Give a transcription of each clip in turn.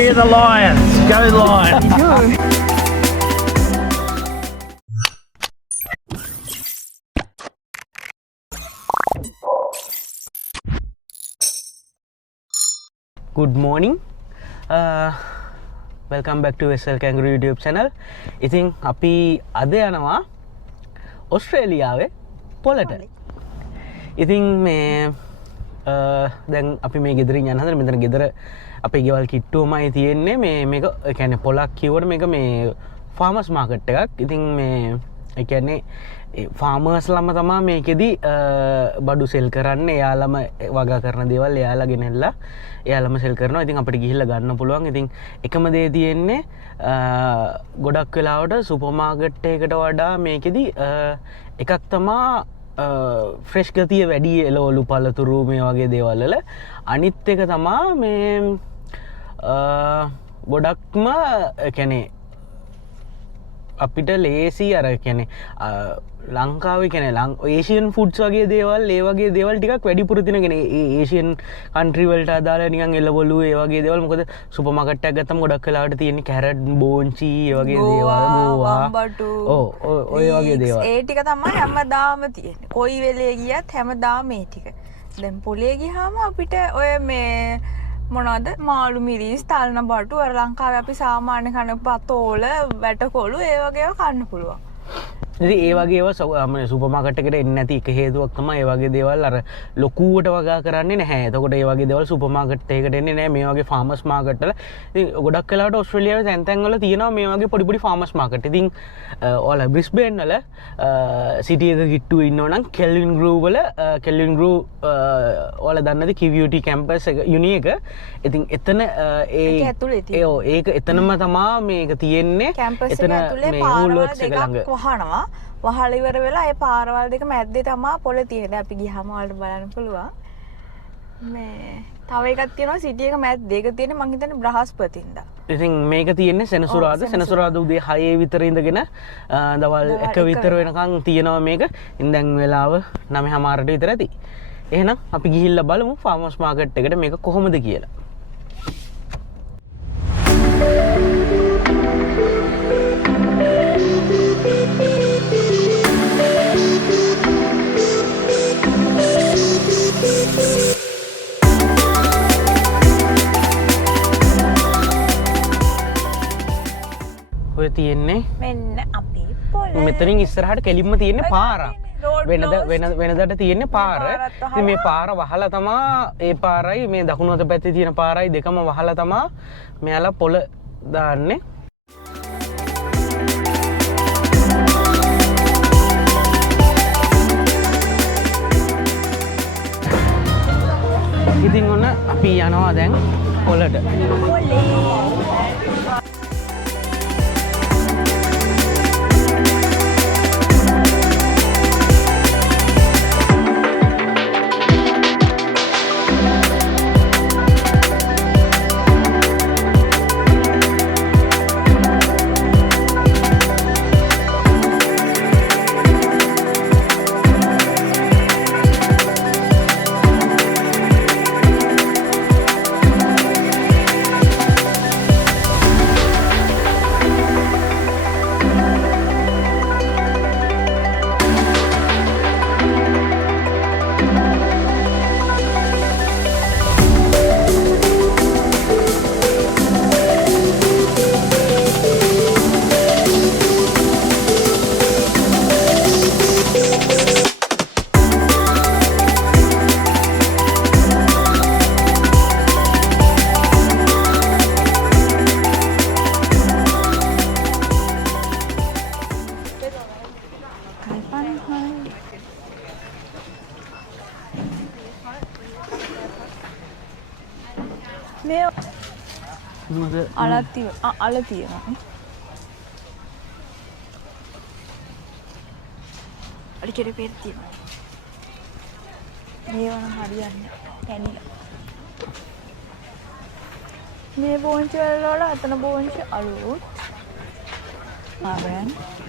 Cheer the Lions! Go Lions! Good morning. Welcome back to SL Kangaroo YouTube channel. ඉතින් අපි අද යනවා ඔස්ට්‍රේලියාවේ පොළට. ඉතින් මේ දැන් අපි මේ ගෙදරින් යන හදන මෙතන ගෙදර අපේ ගෙවල් කිට්ටුවමයි තියෙන්නේ. මේක ඒ කියන්නේ පොලක් කියවට මේක මේ ෆාමර්ස් මාකට් එකක්. ඉතින් මේ ඒ කියන්නේ ෆාමර්ස් ළම තමා මේකෙදි බඩු සෙල් කරන්නේ. එයාලම වගා කරන දේවල් එයාලා ගෙනල්ලා එයාලම සෙල් කරනවා. ඉතින් අපිට ගිහිල්ලා ගන්න පුළුවන්. ඉතින් එකම දේ තියෙන්නේ ගොඩක් වෙලාවට සුපර් මාකට් එකකට වඩා මේකෙදි එකක් තමා ෆ්‍රෙෂ් ගතිය වැඩි එළවලු පළතුරු මේ වගේ දේවල් වල. අනිත් එක තමා මේ ගොඩක්ම කියන්නේ අපිට ලේසි අර කියන්නේ ලංකාවේ කියන්නේ ඒෂියන් ෆුඩ්ස් වගේ දේවල් ඒ වගේ දේවල් ටිකක් වැඩිපුර තියෙනගෙන ඒෂියන් කන්ට්‍රි වලට අදාළ නිකන් එළවලු ඒ වගේ දේවල්. මොකද සුපර් මාකට් එකක් ගත්තම ගොඩක් වෙලාවට තියෙන්නේ කැරට් බෝන්චි ඒ වගේ දේවල් ගෝවා ඔය වගේ දේවල් ඒ ටික තමයි හැමදාම තියෙන්නේ. කොයි වෙලේ ගියත් හැමදාම මේ ටික. දැන් පොලේ ගියාම අපිට ඔය මේ මොනවද මාළු මිරිස් තල්න බටු අර ලංකාවේ අපි සාමාන්‍ය කන පතෝල වැටකොළු ඒ වගේ ඒවා කන්න පුළුවන්. ඉතින් ඒ වගේ ඒවා සුපර් මාකට් එකට එන්නේ නැති එක හේතුවක් තමයි ඒ වගේ දේවල් අර ලොකුවට වගා කරන්නේ නැහැ. එතකොට ඒ වගේ දේවල් සුපර් මාකට් එකකට එන්නේ නැහැ. මේ වගේ ෆාමර්ස් මාකට් වල ඉතින් ගොඩක් වෙලාවට ඕස්ට්‍රේලියාවේ තැන් තැන් වල තියෙනවා මේ වගේ පොඩි පොඩි ෆාමර්ස් මාකට්. ඉතින් ඔයාලා බ්‍රිස්බේන් වල සිටි එක කිට්ටුවේ ඉන්නවා නම් කෙල්වින් ග්‍රූව් වල කෙල්වින් ග්‍රූව් ඔයාලා දන්නද QUT කැම්පස් එක යුනි එක. ඉතින් එතන ඒක එතනම තමා මේක තියෙන්නේ. එතන මේ හූල්වර්ක්ස් එක ළඟ වහනවා. වහල ඉවර වෙලා ඒ පාරවල් දෙක මැද්දේ තමා පොළ තියෙන්නේ. අපි ගියාම ඔයාලට බලන්න පුළුවන්. මේ තව එකක් තියෙනවා සිටි එක මැද්දේ. ඒක තියෙන්නේ මං හිතන්නේ බ්‍රහස්පතින්දා. ඉතින් මේක තියෙන්නේ සෙනසුරාදා උදේ 6 විතර ඉඳගෙන දවල් 1 විතර වෙනකන් තියෙනවා මේක. ඉතින් දැන් වෙලාව 9:00 විතර ඇති. එහෙනම් අපි ගිහිල්ලා බලමු ෆාමර්ස් මාකට් එකට මේක කොහොමද කියලා. ඔය තියෙන්නේ මෙන්න අපේ පොළ. මෙතනින් ඉස්සරහට කෙලින්ම තියෙන්නේ පාර. වෙනදට තියෙන්නේ පාර. ඉතින් මේ පාර වහලා තමා ඒ පාරයි මේ දකුණු අත පැත්තේ තියෙන පාරයි දෙකම වහලා තමා මෙයාලා පොළ දාන්නේ. ඉතින් ඔන්න අපි යනවා දැන් පොළට. අල තියෙනවා. අලි කෙරේ පෙර තියෙනවා. මේවන හරියන්නේ කැනිලා. මේ බෝංචි වල අතන බෝංචි අලුත්.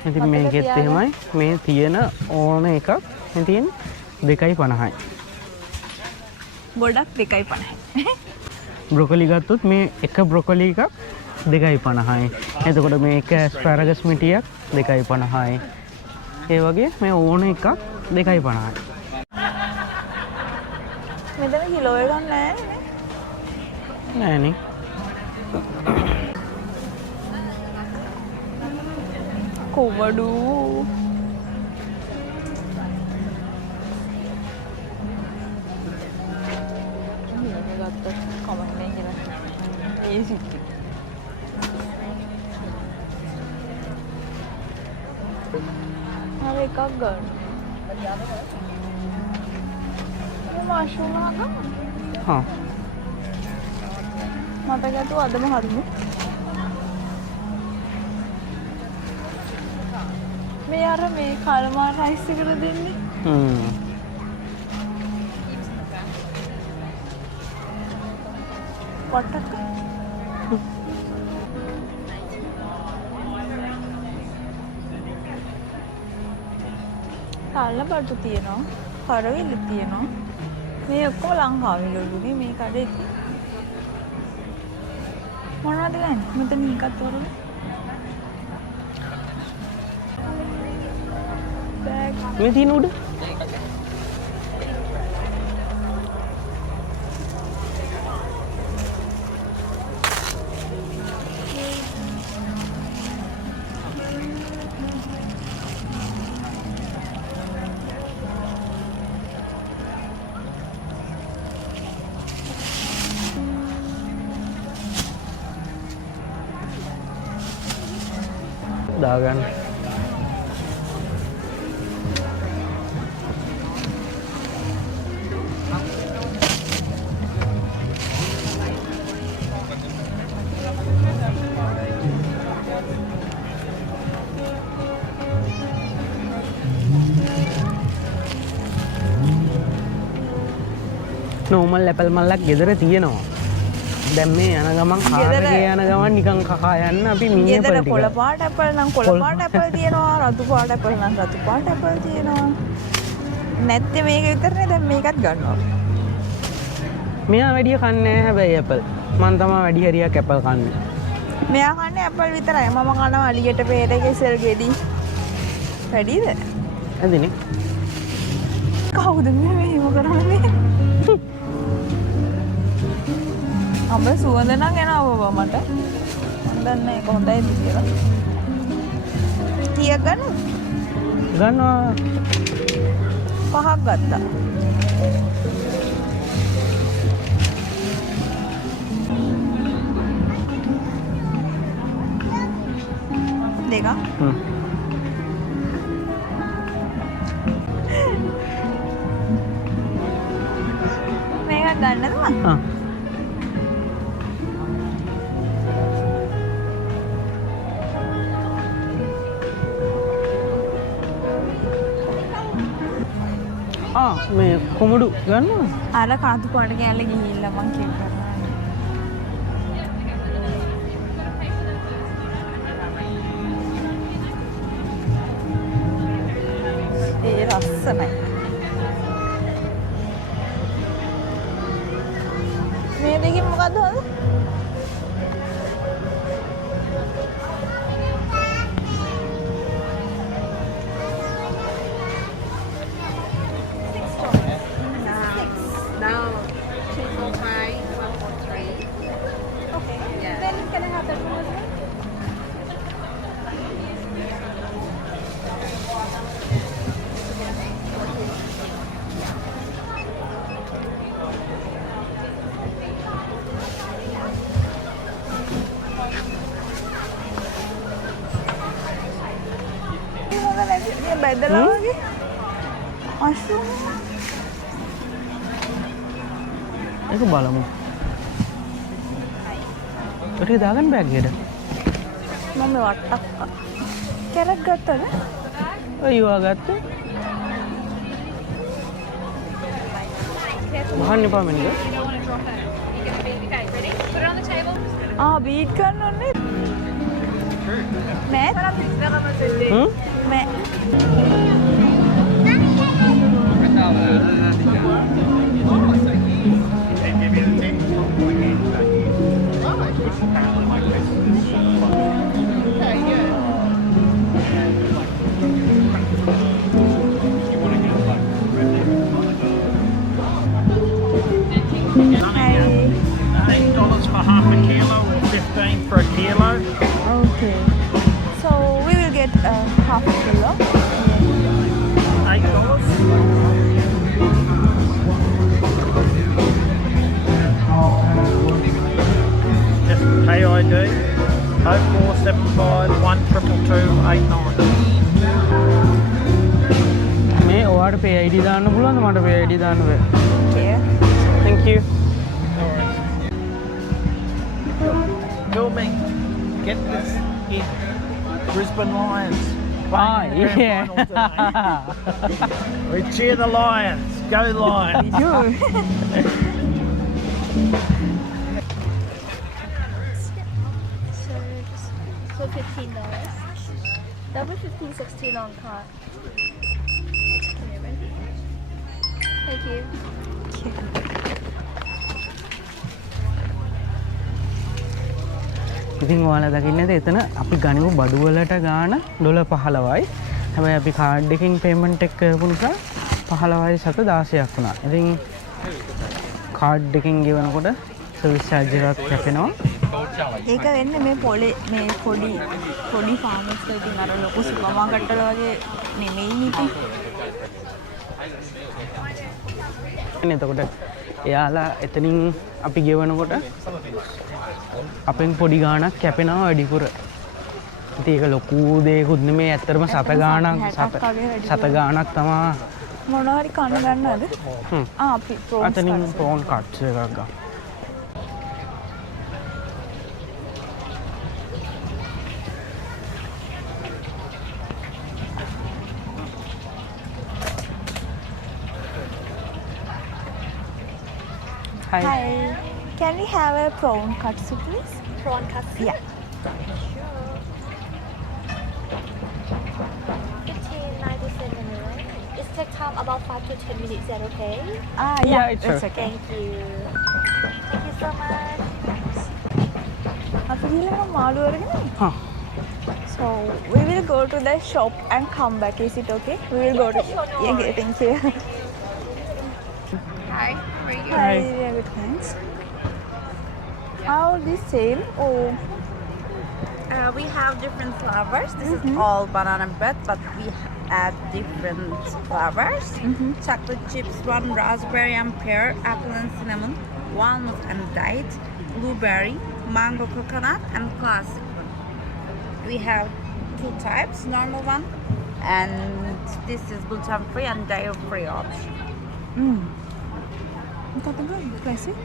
ඉතින් මේකෙත් එහෙමයි. මේ තියෙන ඕන එකක් මේ තියෙන්නේ 2.50යි. ගොඩක් 2.50යි. බ්‍රොකොලි ගත්තොත් මේ එක බ්‍රොකොලි එකක් 2.50යි. එතකොට මේක ඇස්පැරගස් මිටියක් 2.50යි. ඒ වගේ මේ ඕන එකක් 2.50යි. මෙතන කිලෝ එකක් නැහැ නෑනේ. කොවඩු ගත්ත කමන්නේ කියලා ඒ සිද්ධි එකක් ගන්න මාශුනාග හා මට ගැතු අදම හරිමු මේ අර මේ කල්මා රයිස් එකට දෙන්නේ වට්ටක්ක තල්ල බඩු තියෙනවා කරවිලි තියෙනවා මේ ඔක්කොම ලංකාවේ ලොලුනේ මේ කඩේ මොනවද ගන්නේ මෙතන එකක් වරන මේ තියෙන උඩ දාගන්න නෝමල් ඇපල් මල්ලක් ගෙදර තියෙනවා. දැන් මේ යන ගමන් කාරේ යන ගමන් නිකන් කකා යන්න අපි මීනේ ගෙදර කොළ පාට ඇපල් නම් කොළ පාට ඇපල් තියෙනවා රතු පාට ඇපල් නම් රතු පාට ඇපල් තියෙනවා නැත්තේ මේක විතරනේ දැන් මේකත් ගන්නවා මෙයා වැඩි කන්නේ නැහැ හැබැයි ඇපල් මං තමයි වැඩි හරියක් ඇපල් කන්නේ මෙයා කන්නේ ඇපල් විතරයි මම කනවා අලියට පෙරේ කෙසෙල් ගෙඩි වැඩිද ඇදිනේ කවුද මේ මෙහෙම කරන්නේ අඹ සුවඳ නම් එනවා බබා මට මන් දන්නේ ඒක හොඳයිද කියලා කීයක් ගන්නවා 5ක් ගත්තා දෙකක් මේක ගන්නද මම මේ කොමඩු ගන්නවා අර කාතු පාට කෑල්ල ගිහිල්ලා මං කියනවා ඒ රස්සනයි මේ දෙකෙන් මොකද්ද හොඳ බැදලා වගේ අශු ඒක බලමු ඒක දාගන්න බෑග් එකට මම වට්ටක් කැරට් ගත්තද අයියෝ ගත්තේ වහන්න එපා මෙන්න බීට් කරන්න ඕනේ මෑ මෑ They give you the thing. half a kilo or 15 for a kilo. Okay. So we will get half a kilo. $8. Just pay ID 0475 122 89. මේ ඔයාට පේ අයිඩි දාන්න පුළුවන්ද මට පේ අයිඩි දාන්න බෑ Okay. thank you Tell me, get this in Brisbane Lions. ah yeah We cheer the Lions. Go Lions. So $15. Double 15, 16 on card. Okay, ready? Thank you. ඉතින් ඔයාලා දකින්නද එතන අපි ගනිමු බඩුවලට ගාන $15යි. හැබැයි අපි කාඩ් එකකින් පේමන්ට් එක කරපු නිසා 15යි සත 16ක් වුණා. ඉතින් කාඩ් එකකින් ගෙවනකොට සර්විස් චාර්ජ් එකක් කැපෙනවා. ඒක වෙන්නේ මේ මේ පොඩි ෆාමර්ස් වලින් අර ලොකු සුපර් මාකට් වල වගේ නෙමෙයි නේද? එතකොට එයාලා එතනින් අපි ගෙවනකොට අපෙන් පොඩි ගාණක් කැපෙනවා වැඩිපුර. ඉතින් ඒක ලොකු දෙයක්ුත් නෙමෙයි ඇත්තටම සත ගාණක් තමයි මොනවා හරි කන්න ගන්නවද? අපි අතනින් ප්‍රෝන් කට්ස් එකක් ගන්න. Hi. Hi. Can we have a prawn katsu please? Prawn katsu? Yeah. Sure. 15.97 right? It takes time about 5 to 10 minutes. Is that okay? Yeah, it's it's okay. okay. Thank you. Thank you so much. අපි ගිහලා මාළු අරගෙන හා So we will go to the shop and come back. Is it okay? We will go to. Yeah, okay, thank you. Hi, how are you? Hi, yeah, good thanks. How this sale? Oh, We have different flavors. This is all banana bread, but we add different flavors. Chocolate chips, one raspberry and pear, apple and cinnamon, walnut and date, blueberry, mango coconut, and classic one. We have two types, normal one, and this is gluten free and dairy free option. what about classic?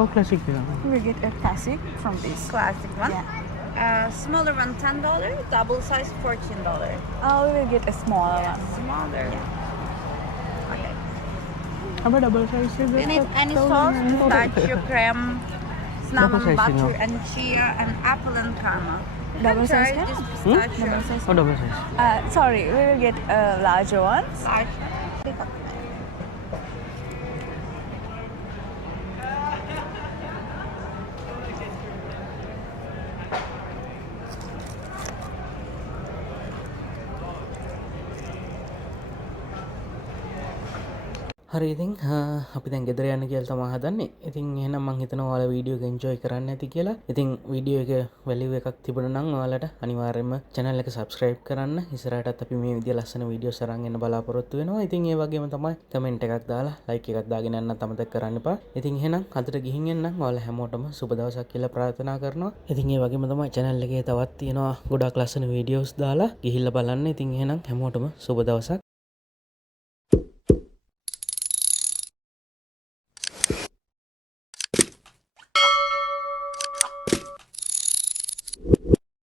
ඔව් classic එක. We will get a classic from this. Classic one. Yeah. Smaller one $10, double size $14. We will get a smaller one. Smaller. Okay. අපේ double size එක. Do you need any sauce? Pistachio cream, cinnamon size butter, no. and chia, and apple and caramel. You Double can try size this cream? pistachio. Double size. ඔව් double size. Sorry, we will get a larger one. Large. හරි ඉතින් අපි දැන් ගෙදර යන්න කියලා තමයි හදන්නේ. ඉතින් එහෙනම් මං හිතනවා ඔයාලා වීඩියෝ එක එන්ජොයි කරන්න ඇති කියලා. ඉතින් වීඩියෝ එක වැලියු එකක් තිබුණා නම් ඔයාලට අනිවාර්යයෙන්ම channel එක subscribe කරන්න. ඉස්සරහටත් අපි මේ විදිය ලස්සන වීඩියෝස් අරන් එන්න බලාපොරොත්තු වෙනවා. ඉතින් ඒ වගේම තමයි comment එකක් දාලා like එකක් දාගෙන යන්නත් අමතක කරන්න එපා. ඉතින් එහෙනම් අදට ගිහින් එන්නම්. ඔයාලා හැමෝටම සුබ දවසක් කියලා ප්‍රාර්ථනා කරනවා. ඉතින් ඒ වගේම තමයි channel එකේ තවත් තියෙනවා ගොඩක් ලස්සන වීඩියෝස් දාලා ගිහිල්ලා බලන්න. ඉතින් එහෙනම් හැමෝටම සුබ දවසක්.